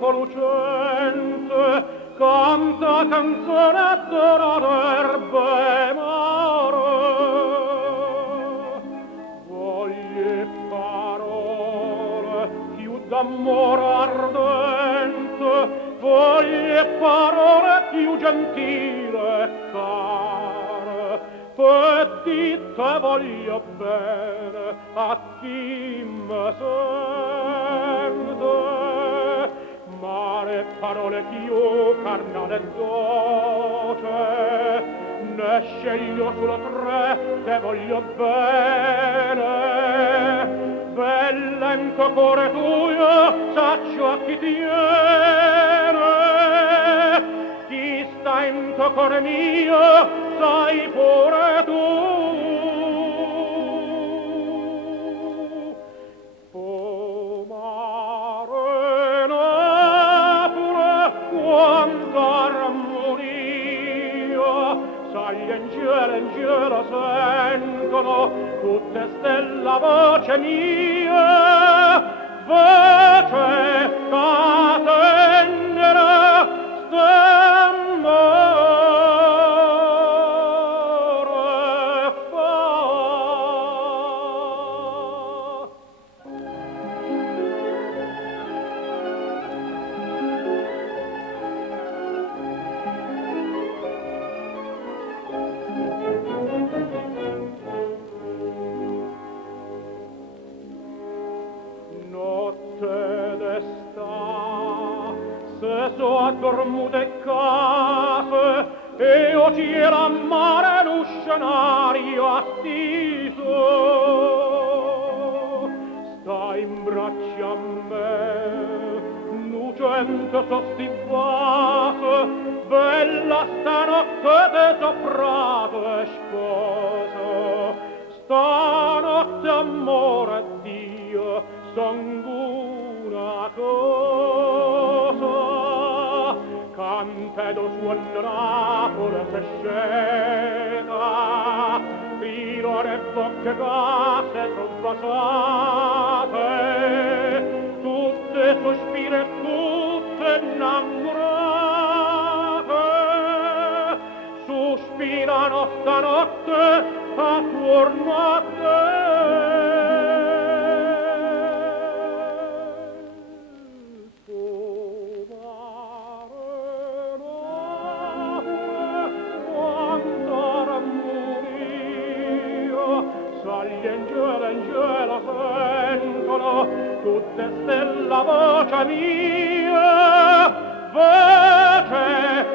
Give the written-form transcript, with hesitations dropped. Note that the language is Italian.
l'arco lucente, canta canzone d'erbe mare. Voglie parole più d'amore ardente, voglie parole più gentile e care, petite voglio bene a chi me sente, ma le parole più carnale e dolce ne sceglio solo tre che voglio bene. Bella in tuo cuore tuo, saccio a chi tiene, chi sta in tuo cuore mio, sai pure tu. O marina pure quanta armonia, sai gli in cielo sentono tutte stelle la voce mia, voce catendere stemmore fa. Notte d'esta, se so addormute case, e o cielo a mare un scenario astiso, sta in braccia a me, lucente sostipate, bella stanotte de soprato e sposo, stanotte amore Dio, son una cosa, cantedo suonerà pure se scena, tiro le bocche case sobbasate, tutte sospire, tutte innamorate, sospirano stanotte attorno a te. Angela sentono tutte stelle la voce mia, voce